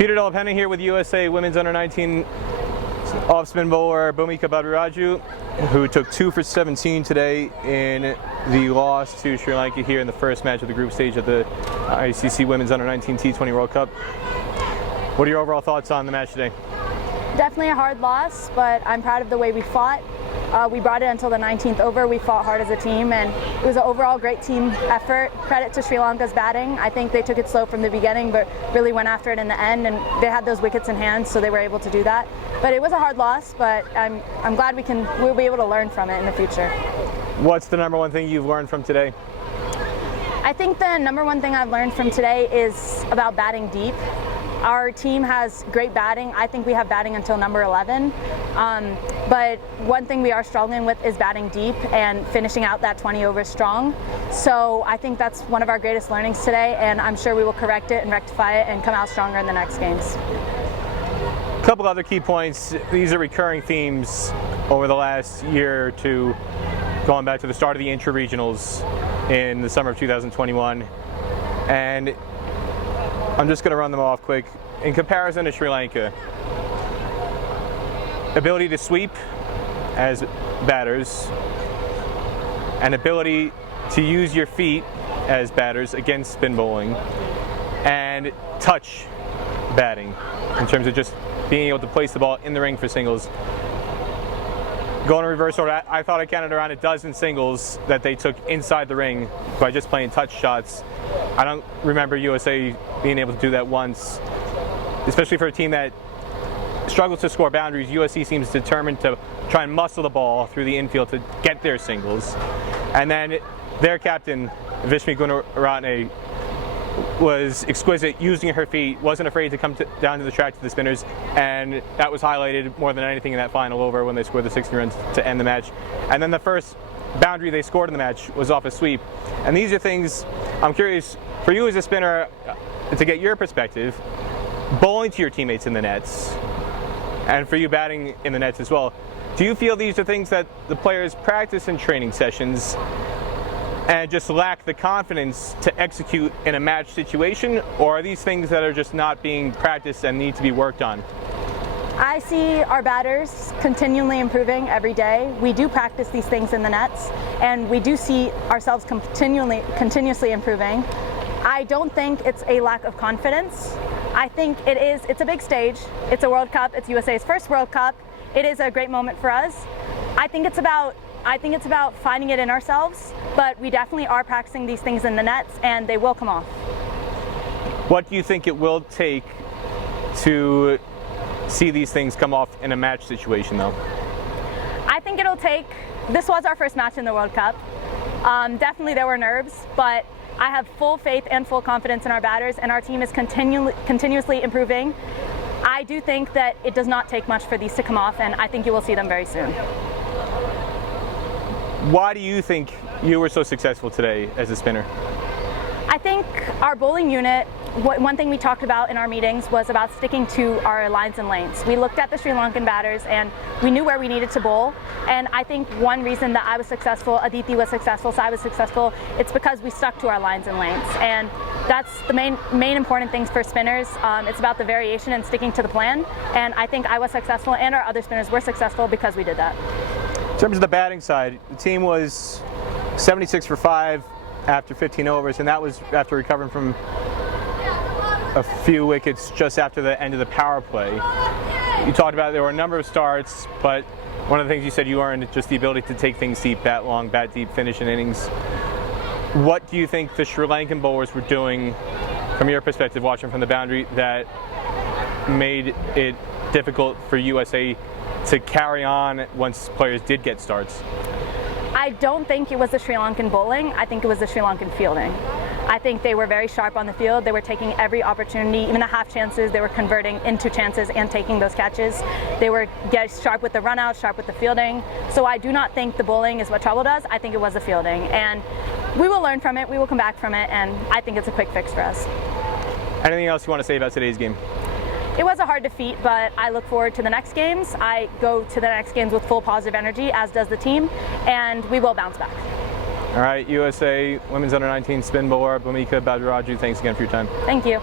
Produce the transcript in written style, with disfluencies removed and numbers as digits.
Peter Delapenna here with USA Women's Under-19 off-spin bowler Bhumika Bhadriraju, who took 2 for 17 today in the loss to Sri Lanka here in the first match of the group stage of the ICC Women's Under-19 T20 World Cup. What are your overall thoughts on the match today? Definitely a hard loss, but I'm proud of the way we fought. We brought it until the 19th over. We fought hard as a team, and it was an overall great team effort. Credit to Sri Lanka's batting. I think they took it slow from the beginning, but really went after it in the end, and they had those wickets in hand, so they were able to do that. But it was a hard loss, but I'm glad we'll be able to learn from it in the future. What's the number one thing you've learned from today? I think the number one thing I've learned from today is about batting deep. Our team has great batting. I think we have batting until number 11. But one thing we are struggling with is batting deep and finishing out that 20 overs strong. So I think that's one of our greatest learnings today, and I'm sure we will correct it and rectify it and come out stronger in the next games. A couple other key points. These are recurring themes over the last year or two, going back to the start of the intra-regionals in the summer of 2021. And I'm just going to run them off quick. In comparison to Sri Lanka, ability to sweep as batters, and ability to use your feet as batters against spin bowling, and touch batting in terms of just being able to place the ball in the ring for singles. Going in reverse order, I thought I counted around a dozen singles that they took inside the ring by just playing touch shots. I don't remember USA being able to do that once, especially for a team that struggles to score boundaries. USC seems determined to try and muscle the ball through the infield to get their singles. And then their captain, Vishmi Gunaratne, was exquisite using her feet, wasn't afraid to come down to the track to the spinners, and that was highlighted more than anything in that final over when they scored the 60 runs to end the match. And then the first boundary they scored in the match was off a sweep. And these are things I'm curious for you as a spinner to get your perspective, bowling to your teammates in the nets, and for you batting in the nets as well. Do you feel these are things that the players practice in training sessions and just lack the confidence to execute in a match situation, or are these things that are just not being practiced and need to be worked on? I see our batters continually improving every day. We do practice these things in the nets, and we do see ourselves continuously improving. I don't think it's a lack of confidence. I think it's a big stage. It's a World Cup. It's USA's first World Cup. It is a great moment for us. I think it's about finding it in ourselves, but we definitely are practicing these things in the nets, and they will come off. What do you think it will take to see these things come off in a match situation, though? I think this was our first match in the World Cup. Definitely there were nerves, but I have full faith and full confidence in our batters, and our team is continuously improving. I do think that it does not take much for these to come off, and I think you will see them very soon. Why do you think you were so successful today as a spinner? I think our bowling unit, one thing we talked about in our meetings was about sticking to our lines and lanes. We looked at the Sri Lankan batters and we knew where we needed to bowl. And I think one reason that I was successful, Aditi was successful, Sai was successful, it's because we stuck to our lines and lanes. And that's the main important things for spinners. It's about the variation and sticking to the plan. And I think I was successful and our other spinners were successful because we did that. In terms of the batting side, the team was 76 for 5 after 15 overs, and that was after recovering from a few wickets just after the end of the power play. You talked about there were a number of starts, but one of the things you said you earned just the ability to take things deep, bat long, bat deep, finish in innings. What do you think the Sri Lankan bowlers were doing, from your perspective, watching from the boundary, that made it difficult for USA to carry on once players did get starts? I don't think it was the Sri Lankan bowling. I think it was the Sri Lankan fielding. I think they were very sharp on the field. They were taking every opportunity, even the half chances, they were converting into chances and taking those catches. They were getting sharp with the run out, sharp with the fielding. So I do not think the bowling is what troubled us. I think it was the fielding. And we will learn from it, we will come back from it, and I think it's a quick fix for us. Anything else you want to say about today's game? It was a hard defeat, but I look forward to the next games. I go to the next games with full positive energy, as does the team, and we will bounce back. All right, USA Women's Under-19 spin bowler Bhumika Bhadriraju, thanks again for your time. Thank you.